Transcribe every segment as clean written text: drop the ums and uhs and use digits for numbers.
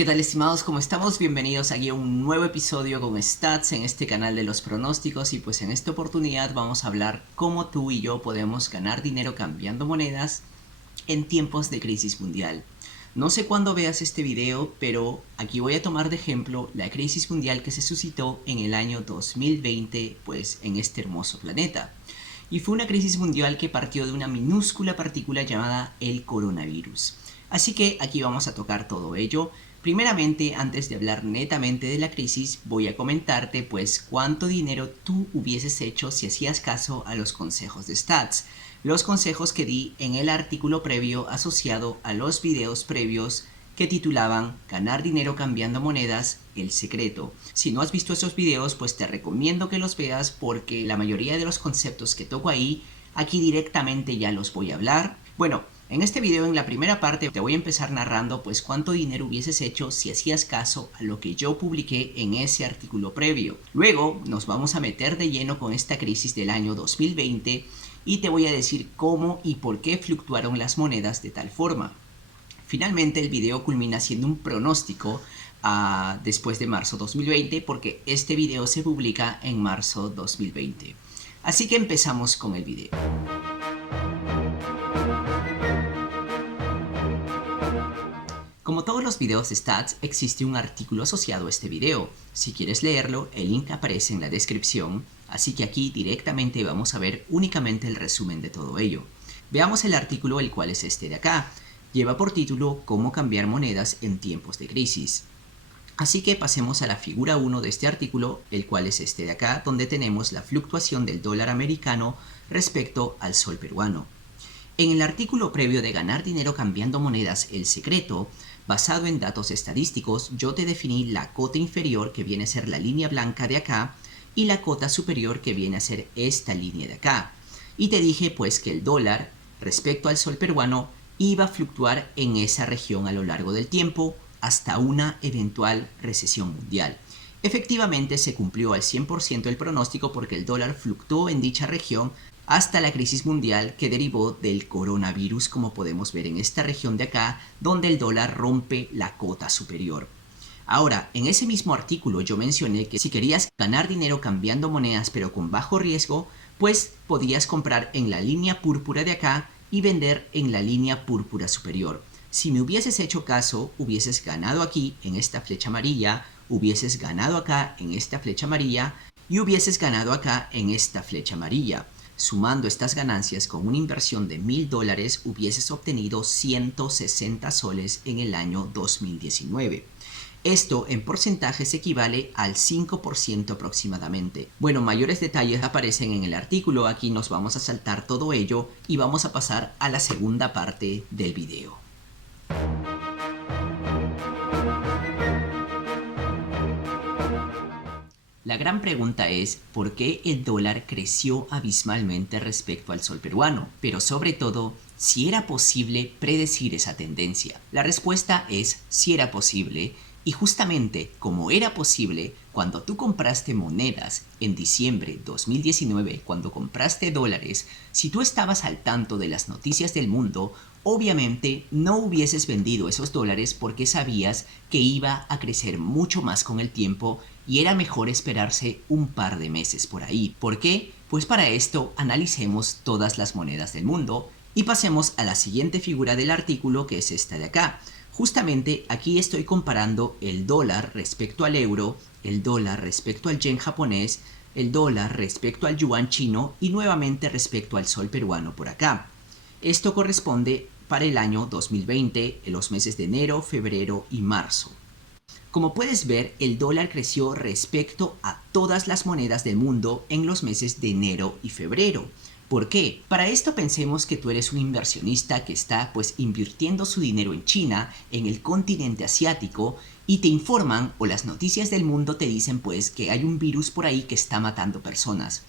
¿Qué tal, estimados? ¿Cómo estamos? Bienvenidos aquí a un nuevo episodio con Stats en este canal de los pronósticos, y pues en esta oportunidad vamos a hablar cómo tú y yo podemos ganar dinero cambiando monedas en tiempos de crisis mundial. No sé cuándo veas este video, pero aquí voy a tomar de ejemplo la crisis mundial que se suscitó en el año 2020, pues en este hermoso planeta. Y fue una crisis mundial que partió de una minúscula partícula llamada el coronavirus. Así que aquí vamos a tocar todo ello. Primeramente, antes de hablar netamente de la crisis, voy a comentarte pues cuánto dinero tú hubieses hecho si hacías caso a los consejos de Stats. Los consejos que di en el artículo previo asociado a los videos previos que titulaban Ganar dinero cambiando monedas, el secreto. Si no has visto esos videos, pues te recomiendo que los veas porque la mayoría de los conceptos que toco ahí, aquí directamente ya los voy a hablar. Bueno, en este video, en la primera parte, te voy a empezar narrando pues cuánto dinero hubieses hecho si hacías caso a lo que yo publiqué en ese artículo previo. Luego nos vamos a meter de lleno con esta crisis del año 2020 y te voy a decir cómo y por qué fluctuaron las monedas de tal forma. Finalmente el video culmina siendo un pronóstico después de marzo 2020, porque este video se publica en marzo 2020. Así que empezamos con el video. Como todos los videos de Stats, existe un artículo asociado a este video. Si quieres leerlo, el link aparece en la descripción, así que aquí directamente vamos a ver únicamente el resumen de todo ello. Veamos el artículo, el cual es este de acá. Lleva por título Cómo cambiar monedas en tiempos de crisis. Así que pasemos a la figura 1 de este artículo, el cual es este de acá, donde tenemos la fluctuación del dólar americano respecto al sol peruano. En el artículo previo de Ganar dinero cambiando monedas, el secreto, basado en datos estadísticos, yo te definí la cota inferior, que viene a ser la línea blanca de acá, y la cota superior, que viene a ser esta línea de acá. Y te dije pues que el dólar respecto al sol peruano iba a fluctuar en esa región a lo largo del tiempo hasta una eventual recesión mundial. Efectivamente se cumplió al 100% el pronóstico, porque el dólar fluctuó en dicha región hasta la crisis mundial que derivó del coronavirus, como podemos ver en esta región de acá, donde el dólar rompe la cota superior. Ahora, en ese mismo artículo yo mencioné que si querías ganar dinero cambiando monedas pero con bajo riesgo, pues podías comprar en la línea púrpura de acá y vender en la línea púrpura superior. Si me hubieses hecho caso, hubieses ganado aquí en esta flecha amarilla, hubieses ganado acá en esta flecha amarilla y hubieses ganado acá en esta flecha amarilla. Sumando estas ganancias con una inversión de $1000, hubieses obtenido 160 soles en el año 2019. Esto en porcentajes equivale al 5% aproximadamente. Bueno, mayores detalles aparecen en el artículo. Aquí nos vamos a saltar todo ello y vamos a pasar a la segunda parte del video. La gran pregunta es ¿por qué el dólar creció abismalmente respecto al sol peruano? Pero sobre todo, si era posible predecir esa tendencia. La respuesta es si era posible. Y justamente como era posible, cuando tú compraste monedas en diciembre 2019, cuando compraste dólares, si tú estabas al tanto de las noticias del mundo, obviamente no hubieses vendido esos dólares porque sabías que iba a crecer mucho más con el tiempo y era mejor esperarse un par de meses por ahí. ¿Por qué? Pues para esto analicemos todas las monedas del mundo y pasemos a la siguiente figura del artículo, que es esta de acá. Justamente aquí estoy comparando el dólar respecto al euro, el dólar respecto al yen japonés, el dólar respecto al yuan chino y nuevamente respecto al sol peruano por acá. Esto corresponde para el año 2020, en los meses de enero, febrero y marzo. Como puedes ver, el dólar creció respecto a todas las monedas del mundo en los meses de enero y febrero. ¿Por qué? Para esto pensemos que tú eres un inversionista que está pues invirtiendo su dinero en China, en el continente asiático, y te informan o las noticias del mundo te dicen pues que hay un virus por ahí que está matando personas.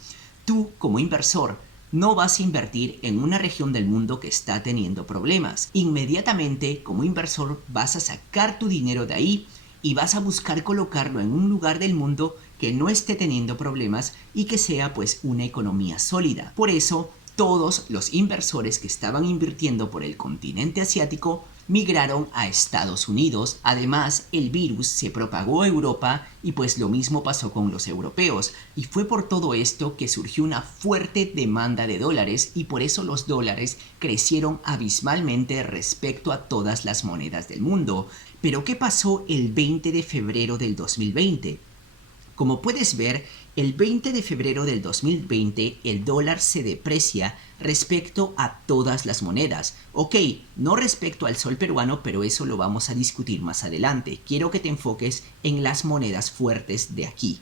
Tú, como inversor, no vas a invertir en una región del mundo que está teniendo problemas. Inmediatamente, como inversor, vas a sacar tu dinero de ahí y vas a buscar colocarlo en un lugar del mundo que no esté teniendo problemas y que sea pues una economía sólida. Por eso todos los inversores que estaban invirtiendo por el continente asiático migraron a Estados Unidos. Además, el virus se propagó a Europa y pues lo mismo pasó con los europeos. Y fue por todo esto que surgió una fuerte demanda de dólares y por eso los dólares crecieron abismalmente respecto a todas las monedas del mundo. Pero ¿qué pasó el 20 de febrero del 2020? Como puedes ver, el 20 de febrero del 2020 el dólar se deprecia respecto a todas las monedas. Ok, no respecto al sol peruano, pero eso lo vamos a discutir más adelante. Quiero que te enfoques en las monedas fuertes de aquí.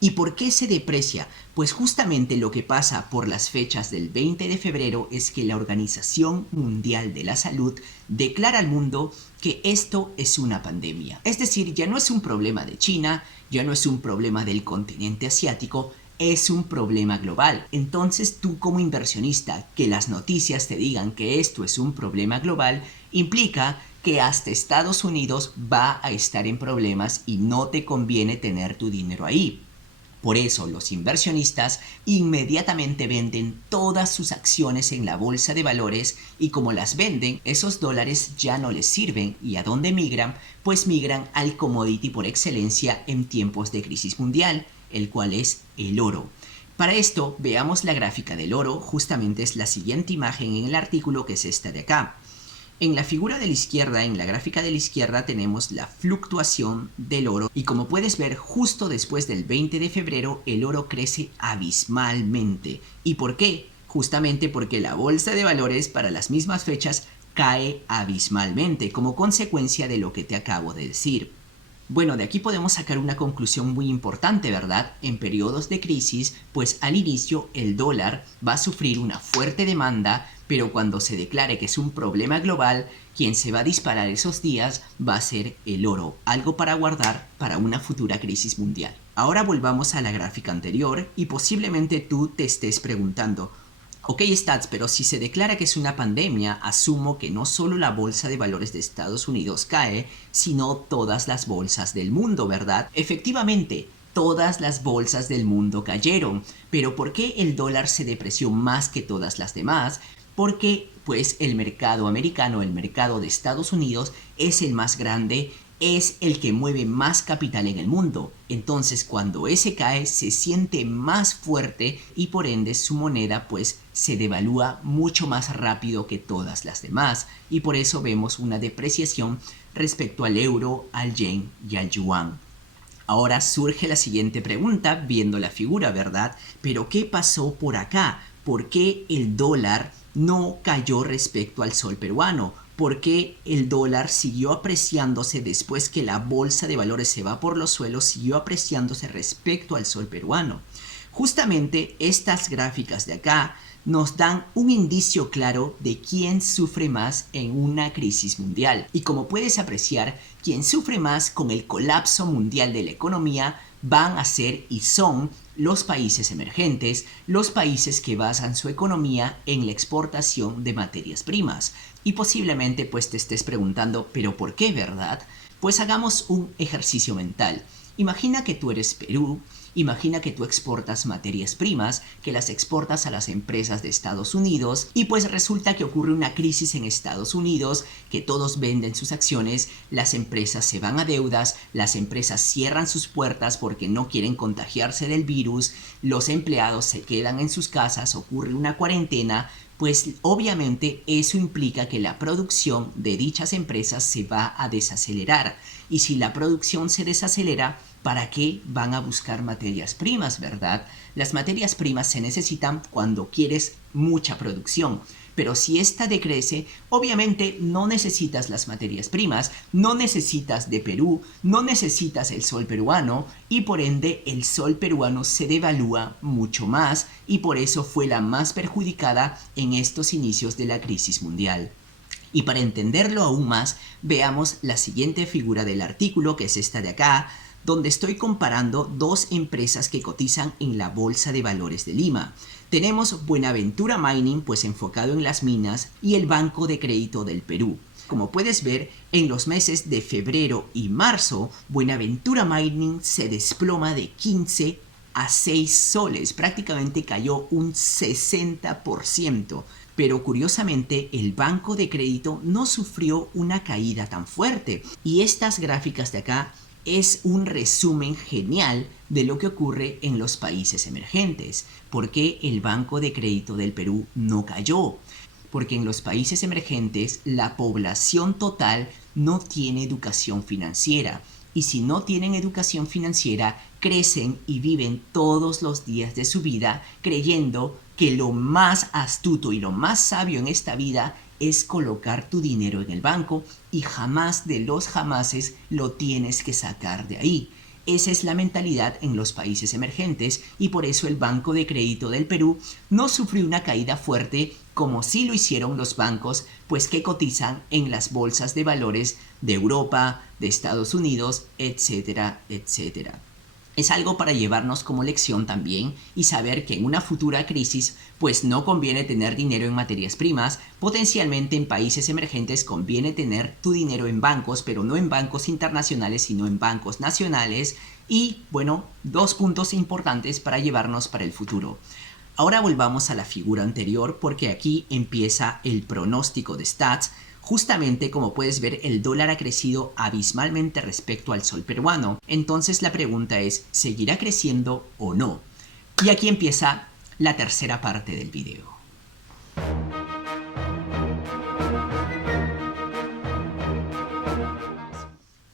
¿Y por qué se deprecia? Pues justamente lo que pasa por las fechas del 20 de febrero es que la Organización Mundial de la Salud declara al mundo que esto es una pandemia. Es decir, ya no es un problema de China, ya no es un problema del continente asiático, es un problema global. Entonces tú como inversionista, que las noticias te digan que esto es un problema global, implica que hasta Estados Unidos va a estar en problemas y no te conviene tener tu dinero ahí. Por eso los inversionistas inmediatamente venden todas sus acciones en la bolsa de valores y como las venden, esos dólares ya no les sirven y ¿a dónde migran? Pues migran al commodity por excelencia en tiempos de crisis mundial, el cual es el oro. Para esto veamos la gráfica del oro, justamente es la siguiente imagen en el artículo que es esta de acá. En la figura de la izquierda, en la gráfica de la izquierda, tenemos la fluctuación del oro y como puedes ver, justo después del 20 de febrero, el oro crece abismalmente. ¿Y por qué? Justamente porque la bolsa de valores para las mismas fechas cae abismalmente como consecuencia de lo que te acabo de decir. Bueno, de aquí podemos sacar una conclusión muy importante, ¿verdad? En periodos de crisis, pues al inicio el dólar va a sufrir una fuerte demanda, pero cuando se declare que es un problema global, quien se va a disparar esos días va a ser el oro, algo para guardar para una futura crisis mundial. Ahora volvamos a la gráfica anterior y posiblemente tú te estés preguntando, ok, Stats, pero si se declara que es una pandemia, asumo que no solo la bolsa de valores de Estados Unidos cae, sino todas las bolsas del mundo, ¿verdad? Efectivamente, todas las bolsas del mundo cayeron. Pero ¿por qué el dólar se depreció más que todas las demás? Porque pues el mercado americano, el mercado de Estados Unidos es el más grande, es el que mueve más capital en el mundo. Entonces cuando ese cae se siente más fuerte y por ende su moneda pues se devalúa mucho más rápido que todas las demás y por eso vemos una depreciación respecto al euro, al yen y al yuan. Ahora surge la siguiente pregunta viendo la figura, ¿verdad? Pero ¿qué pasó por acá? ¿Por qué el dólar no cayó respecto al sol peruano? ¿Por qué el dólar siguió apreciándose después que la bolsa de valores se va por los suelos, siguió apreciándose respecto al sol peruano? Justamente estas gráficas de acá nos dan un indicio claro de quién sufre más en una crisis mundial. Y como puedes apreciar, quien sufre más con el colapso mundial de la economía van a ser y son los países emergentes, los países que basan su economía en la exportación de materias primas. Y posiblemente pues te estés preguntando, ¿pero por qué, verdad? Pues hagamos un ejercicio mental. Imagina que tú eres Perú. Imagina que tú exportas materias primas, que las exportas a las empresas de Estados Unidos y pues resulta que ocurre una crisis en Estados Unidos, que todos venden sus acciones, las empresas se van a deudas, las empresas cierran sus puertas porque no quieren contagiarse del virus, los empleados se quedan en sus casas, ocurre una cuarentena, pues obviamente eso implica que la producción de dichas empresas se va a desacelerar y si la producción se desacelera, ¿para qué van a buscar materias primas, verdad? Las materias primas se necesitan cuando quieres mucha producción, pero si esta decrece, obviamente no necesitas las materias primas, no necesitas de Perú, no necesitas el sol peruano y por ende el sol peruano se devalúa mucho más y por eso fue la más perjudicada en estos inicios de la crisis mundial. Y para entenderlo aún más, veamos la siguiente figura del artículo, que es esta de acá, donde estoy comparando dos empresas que cotizan en la Bolsa de Valores de Lima. Tenemos Buenaventura Mining, pues enfocado en las minas, y el Banco de Crédito del Perú. Como puedes ver, en los meses de febrero y marzo, Buenaventura Mining se desploma de 15 a 6 soles, prácticamente cayó un 60%. pero curiosamente el banco de crédito no sufrió una caída tan fuerte. Y estas gráficas de acá es un resumen genial de lo que ocurre en los países emergentes. ¿Por qué el banco de crédito del Perú no cayó? Porque en los países emergentes la población total no tiene educación financiera. Y si no tienen educación financiera, crecen y viven todos los días de su vida creyendo que lo más astuto y lo más sabio en esta vida es colocar tu dinero en el banco y jamás de los jamases lo tienes que sacar de ahí. Esa es la mentalidad en los países emergentes y por eso el Banco de Crédito del Perú no sufrió una caída fuerte como sí lo hicieron los bancos, pues que cotizan en las bolsas de valores de Europa, de Estados Unidos, etcétera, etcétera. Es algo para llevarnos como lección también y saber que en una futura crisis pues no conviene tener dinero en materias primas, potencialmente en países emergentes conviene tener tu dinero en bancos, pero no en bancos internacionales sino en bancos nacionales y bueno, dos puntos importantes para llevarnos para el futuro. Ahora volvamos a la figura anterior porque aquí empieza el pronóstico de Stats. Justamente como puedes ver, el dólar ha crecido abismalmente respecto al sol peruano. Entonces la pregunta es, ¿seguirá creciendo o no? Y aquí empieza la tercera parte del video.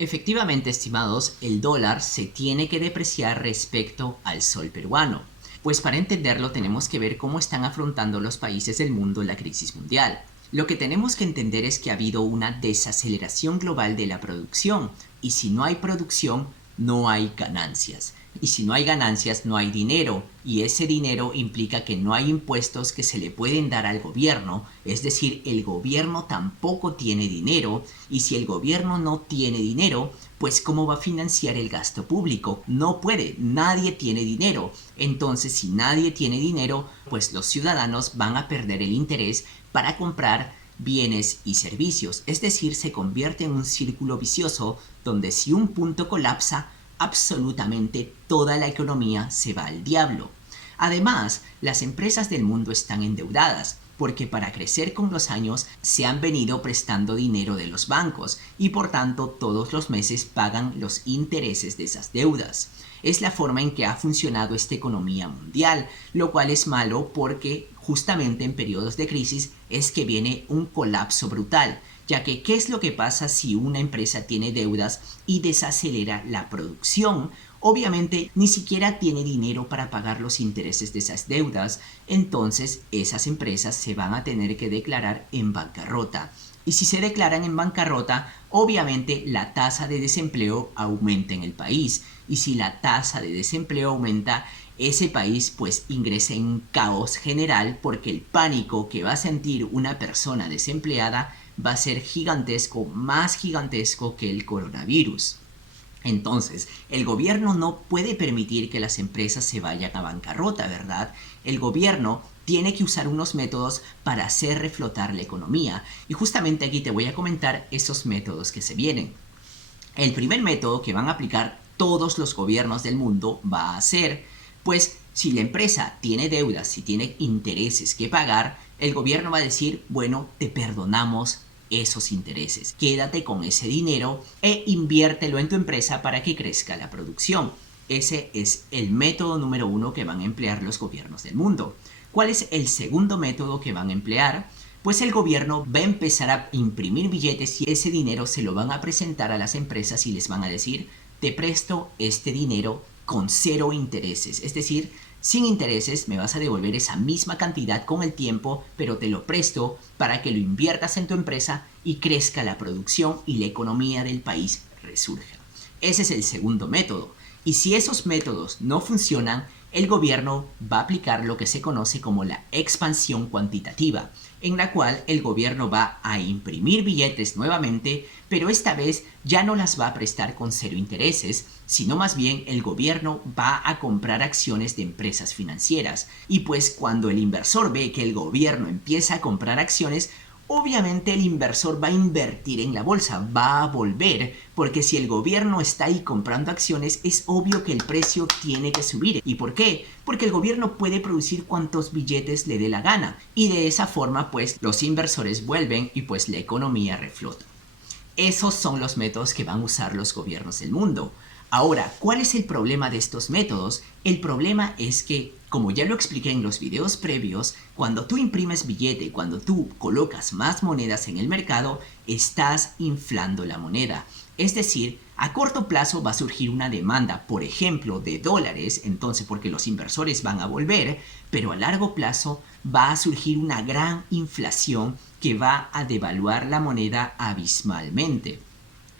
Efectivamente, estimados, el dólar se tiene que depreciar respecto al sol peruano. Pues para entenderlo tenemos que ver cómo están afrontando los países del mundo la crisis mundial. Lo que tenemos que entender es que ha habido una desaceleración global de la producción y si no hay producción no hay ganancias. Y si no hay ganancias no hay dinero y ese dinero implica que no hay impuestos que se le pueden dar al gobierno, es decir, el gobierno tampoco tiene dinero y si el gobierno no tiene dinero, pues ¿cómo va a financiar el gasto público? No puede, nadie tiene dinero. Entonces si nadie tiene dinero, pues los ciudadanos van a perder el interés para comprar bienes y servicios, es decir, se convierte en un círculo vicioso donde si un punto colapsa, absolutamente toda la economía se va al diablo. Además, las empresas del mundo están endeudadas porque para crecer con los años se han venido prestando dinero de los bancos y por tanto todos los meses pagan los intereses de esas deudas. Es la forma en que ha funcionado esta economía mundial, lo cual es malo porque justamente en periodos de crisis es que viene un colapso brutal, ya que ¿qué es lo que pasa si una empresa tiene deudas y desacelera la producción? Obviamente ni siquiera tiene dinero para pagar los intereses de esas deudas, entonces esas empresas se van a tener que declarar en bancarrota. Y si se declaran en bancarrota, obviamente la tasa de desempleo aumenta en el país. Y si la tasa de desempleo aumenta, ese país pues ingresa en un caos general porque el pánico que va a sentir una persona desempleada va a ser gigantesco, más gigantesco que el coronavirus. Entonces, el gobierno no puede permitir que las empresas se vayan a bancarrota, ¿verdad? El gobierno tiene que usar unos métodos para hacer reflotar la economía. Y justamente aquí te voy a comentar esos métodos que se vienen. El primer método que van a aplicar todos los gobiernos del mundo va a ser, pues, si la empresa tiene deudas, si tiene intereses que pagar, el gobierno va a decir, bueno, te perdonamos esos intereses. Quédate con ese dinero e inviértelo en tu empresa para que crezca la producción. Ese es el método número 1 que van a emplear los gobiernos del mundo. ¿Cuál es el segundo método que van a emplear? Pues el gobierno va a empezar a imprimir billetes y ese dinero se lo van a presentar a las empresas y les van a decir, te presto este dinero con 0 intereses. Es decir, sin intereses me vas a devolver esa misma cantidad con el tiempo, pero te lo presto para que lo inviertas en tu empresa y crezca la producción y la economía del país resurja. Ese es el segundo método. Y si esos métodos no funcionan, el gobierno va a aplicar lo que se conoce como la expansión cuantitativa, en la cual el gobierno va a imprimir billetes nuevamente, pero esta vez ya no las va a prestar con 0 intereses, sino más bien el gobierno va a comprar acciones de empresas financieras. Y pues cuando el inversor ve que el gobierno empieza a comprar acciones, obviamente el inversor va a invertir en la bolsa, va a volver, porque si el gobierno está ahí comprando acciones, es obvio que el precio tiene que subir. ¿Y por qué? Porque el gobierno puede producir cuantos billetes le dé la gana, y de esa forma pues los inversores vuelven y pues la economía reflota. Esos son los métodos que van a usar los gobiernos del mundo. Ahora, ¿cuál es el problema de estos métodos? El problema es que, como ya lo expliqué en los videos previos, cuando tú imprimes billete, cuando tú colocas más monedas en el mercado, estás inflando la moneda. Es decir, a corto plazo va a surgir una demanda, por ejemplo, de dólares, entonces porque los inversores van a volver, pero a largo plazo va a surgir una gran inflación que va a devaluar la moneda abismalmente.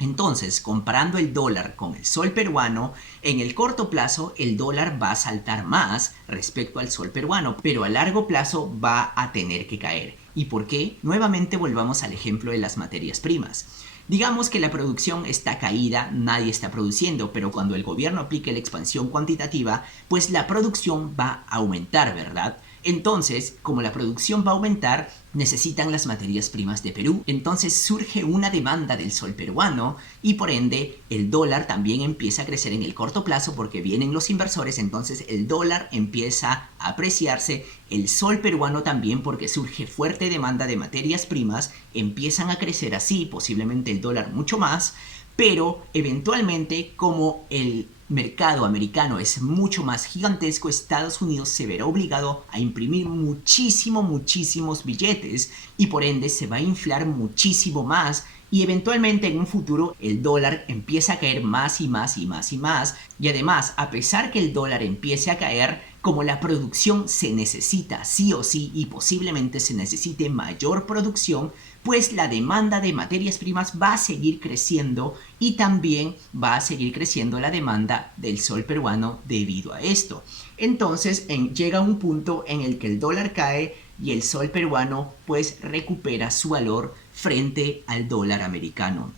Entonces, comparando el dólar con el sol peruano, en el corto plazo el dólar va a saltar más respecto al sol peruano, pero a largo plazo va a tener que caer. ¿Y por qué? Nuevamente volvamos al ejemplo de las materias primas. Digamos que la producción está caída, nadie está produciendo, pero cuando el gobierno aplique la expansión cuantitativa, pues la producción va a aumentar, ¿verdad? Entonces, como la producción va a aumentar, necesitan las materias primas de Perú. Entonces surge una demanda del sol peruano y por ende el dólar también empieza a crecer en el corto plazo porque vienen los inversores, entonces el dólar empieza a apreciarse, el sol peruano también porque surge fuerte demanda de materias primas, empiezan a crecer así, posiblemente el dólar mucho más, pero eventualmente como el mercado americano es mucho más gigantesco, Estados Unidos se verá obligado a imprimir muchísimos billetes y por ende se va a inflar muchísimo más y eventualmente en un futuro el dólar empieza a caer más y más y además a pesar que el dólar empiece a caer, como la producción se necesita sí o sí y posiblemente se necesite mayor producción, pues la demanda de materias primas va a seguir creciendo y también va a seguir creciendo la demanda del sol peruano debido a esto. Entonces llega un punto en el que el dólar cae y el sol peruano pues recupera su valor frente al dólar americano.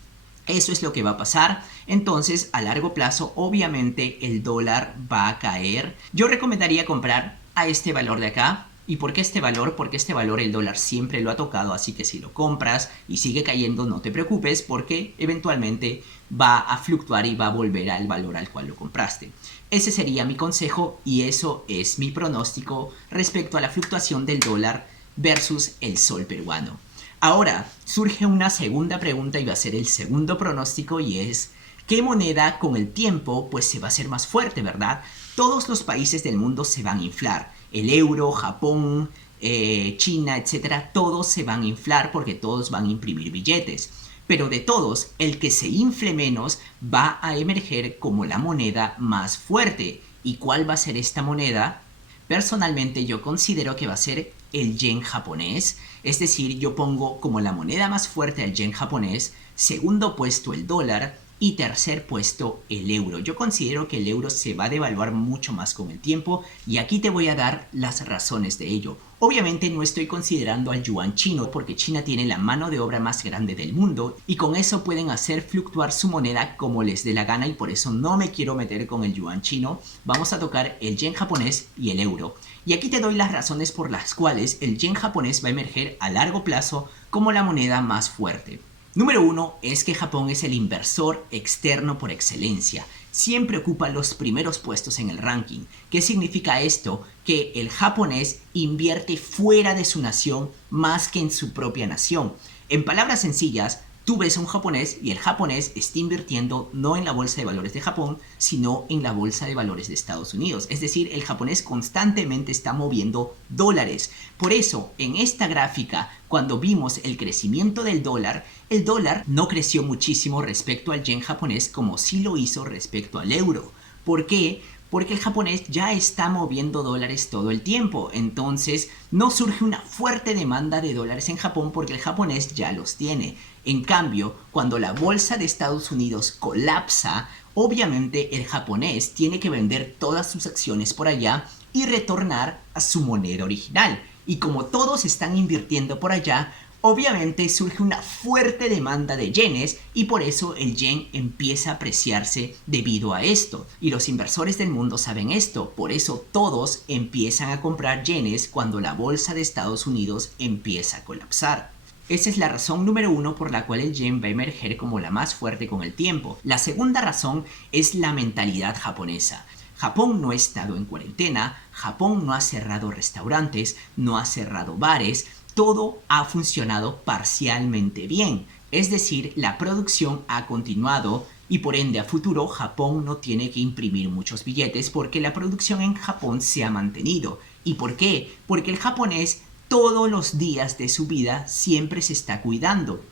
Eso es lo que va a pasar. Entonces, a largo plazo, obviamente, el dólar va a caer. Yo recomendaría comprar a este valor de acá. ¿Y por qué este valor? Porque este valor el dólar siempre lo ha tocado, así que si lo compras y sigue cayendo, no te preocupes porque eventualmente va a fluctuar y va a volver al valor al cual lo compraste. Ese sería mi consejo y eso es mi pronóstico respecto a la fluctuación del dólar versus el sol peruano. Ahora, surge una segunda pregunta y va a ser el segundo pronóstico y es ¿qué moneda con el tiempo pues se va a hacer más fuerte, verdad? Todos los países del mundo se van a inflar. El euro, Japón, China, etcétera, todos se van a inflar porque todos van a imprimir billetes. Pero de todos, el que se infle menos va a emerger como la moneda más fuerte. ¿Y cuál va a ser esta moneda? Personalmente yo considero que va a ser el yen japonés, es decir, yo pongo como la moneda más fuerte al yen japonés, segundo puesto el dólar y tercer puesto el euro. Yo considero que el euro se va a devaluar mucho más con el tiempo y aquí te voy a dar las razones de ello. Obviamente no estoy considerando al yuan chino porque China tiene la mano de obra más grande del mundo y con eso pueden hacer fluctuar su moneda como les dé la gana y por eso no me quiero meter con el yuan chino. Vamos a tocar el yen japonés y el euro. Y aquí te doy las razones por las cuales el yen japonés va a emerger a largo plazo como la moneda más fuerte. Número 1 es que Japón es el inversor externo por excelencia. Siempre ocupa los primeros puestos en el ranking. ¿Qué significa esto? Que el japonés invierte fuera de su nación más que en su propia nación. En palabras sencillas, tú ves a un japonés y el japonés está invirtiendo no en la bolsa de valores de Japón, sino en la bolsa de valores de Estados Unidos. Es decir, el japonés constantemente está moviendo dólares. Por eso, en esta gráfica, cuando vimos el crecimiento del dólar, el dólar no creció muchísimo respecto al yen japonés como sí lo hizo respecto al euro. ¿Por qué? Porque el japonés ya está moviendo dólares todo el tiempo, entonces no surge una fuerte demanda de dólares en Japón porque el japonés ya los tiene. En cambio, cuando la bolsa de Estados Unidos colapsa, obviamente el japonés tiene que vender todas sus acciones por allá y retornar a su moneda original. Y como todos están invirtiendo por allá, obviamente surge una fuerte demanda de yenes y por eso el yen empieza a apreciarse debido a esto. Y los inversores del mundo saben esto, por eso todos empiezan a comprar yenes cuando la bolsa de Estados Unidos empieza a colapsar. Esa es la razón número 1 por la cual el yen va a emerger como la más fuerte con el tiempo. La segunda razón es la mentalidad japonesa. Japón no ha estado en cuarentena, Japón no ha cerrado restaurantes, no ha cerrado bares, todo ha funcionado parcialmente bien. Es decir, la producción ha continuado y por ende a futuro Japón no tiene que imprimir muchos billetes porque la producción en Japón se ha mantenido. ¿Y por qué? Porque el japonés todos los días de su vida siempre se está cuidando.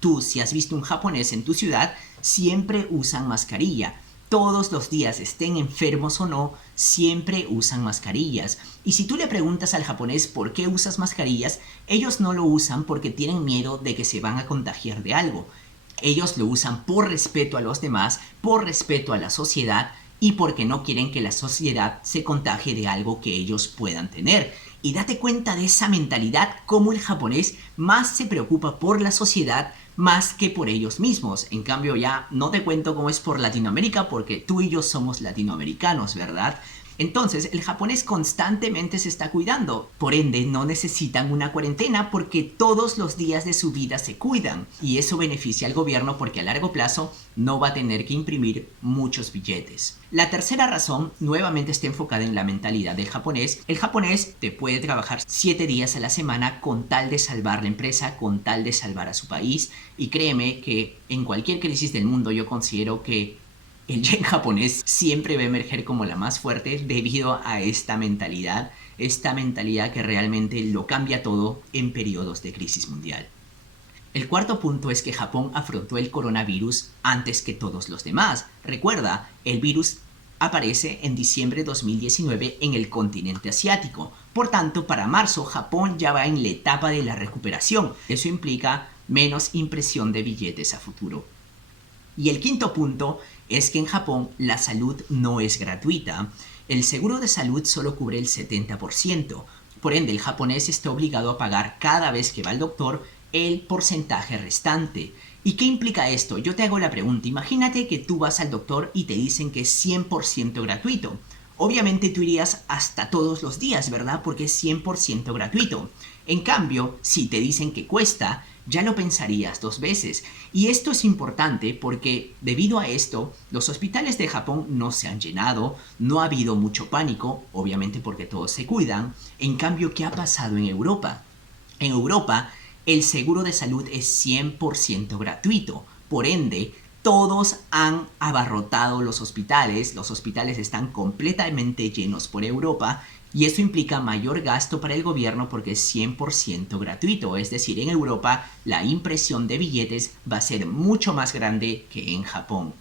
Tú, si has visto un japonés en tu ciudad, siempre usan mascarilla. Todos los días, estén enfermos o no, siempre usan mascarillas. Y si tú le preguntas al japonés por qué usas mascarillas, ellos no lo usan porque tienen miedo de que se van a contagiar de algo. Ellos lo usan por respeto a los demás, por respeto a la sociedad y porque no quieren que la sociedad se contagie de algo que ellos puedan tener. Y date cuenta de esa mentalidad, cómo el japonés más se preocupa por la sociedad más que por ellos mismos. En cambio ya no te cuento cómo es por Latinoamérica porque tú y yo somos latinoamericanos, ¿verdad? Entonces, el japonés constantemente se está cuidando. Por ende, no necesitan una cuarentena porque todos los días de su vida se cuidan. Y eso beneficia al gobierno porque a largo plazo no va a tener que imprimir muchos billetes. La tercera razón nuevamente está enfocada en la mentalidad del japonés. El japonés te puede trabajar 7 días a la semana con tal de salvar la empresa, con tal de salvar a su país. Y créeme que en cualquier crisis del mundo yo considero que el yen japonés siempre va a emerger como la más fuerte debido a esta mentalidad que realmente lo cambia todo en periodos de crisis mundial. El cuarto punto es que Japón afrontó el coronavirus antes que todos los demás. Recuerda, el virus aparece en diciembre de 2019 en el continente asiático. Por tanto, para marzo, Japón ya va en la etapa de la recuperación. Eso implica menos impresión de billetes a futuro. Y el quinto punto es que en Japón la salud no es gratuita. El seguro de salud solo cubre el 70%. Por ende, el japonés está obligado a pagar cada vez que va al doctor el porcentaje restante. ¿Y qué implica esto? Yo te hago la pregunta. Imagínate que tú vas al doctor y te dicen que es 100% gratuito. Obviamente tú irías hasta todos los días, ¿verdad? Porque es 100% gratuito. En cambio, si te dicen que cuesta, ya lo pensarías 2 veces. Y esto es importante porque debido a esto, los hospitales de Japón no se han llenado, no ha habido mucho pánico, obviamente porque todos se cuidan. En cambio, ¿qué ha pasado en Europa? En Europa, el seguro de salud es 100% gratuito. Por ende, todos han abarrotado los hospitales están completamente llenos por Europa y eso implica mayor gasto para el gobierno porque es 100% gratuito, es decir, en Europa la impresión de billetes va a ser mucho más grande que en Japón.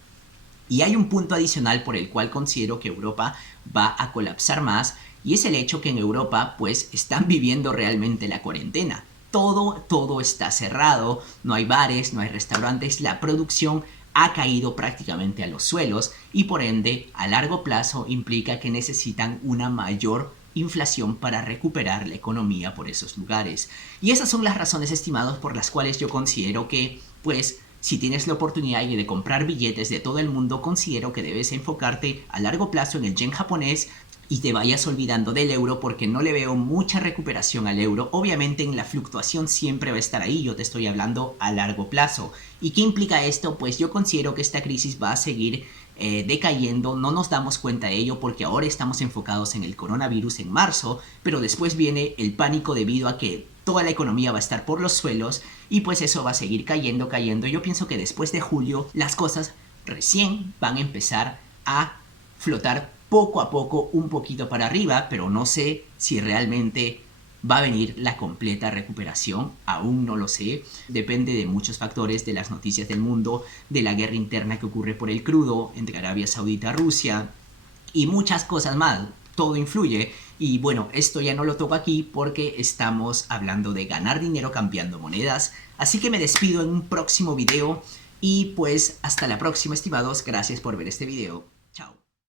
Y hay un punto adicional por el cual considero que Europa va a colapsar más y es el hecho que en Europa pues están viviendo realmente la cuarentena. Todo está cerrado, no hay bares, no hay restaurantes, la producción ha caído prácticamente a los suelos y por ende a largo plazo implica que necesitan una mayor inflación para recuperar la economía por esos lugares. Y esas son las razones, estimados, por las cuales yo considero que, pues, si tienes la oportunidad de comprar billetes de todo el mundo, considero que debes enfocarte a largo plazo en el yen japonés y te vayas olvidando del euro porque no le veo mucha recuperación al euro. Obviamente en la fluctuación siempre va a estar ahí, yo te estoy hablando a largo plazo. ¿Y qué implica esto? Pues yo considero que esta crisis va a seguir decayendo, no nos damos cuenta de ello porque ahora estamos enfocados en el coronavirus en marzo, pero después viene el pánico debido a que toda la economía va a estar por los suelos y pues eso va a seguir cayendo. Yo pienso que después de julio las cosas recién van a empezar a flotar poco a poco, un poquito para arriba, pero no sé si realmente va a venir la completa recuperación, aún no lo sé, depende de muchos factores, de las noticias del mundo, de la guerra interna que ocurre por el crudo entre Arabia Saudita y Rusia y muchas cosas más, todo influye y bueno, esto ya no lo toco aquí porque estamos hablando de ganar dinero cambiando monedas, así que me despido en un próximo video y pues hasta la próxima, estimados, gracias por ver este video.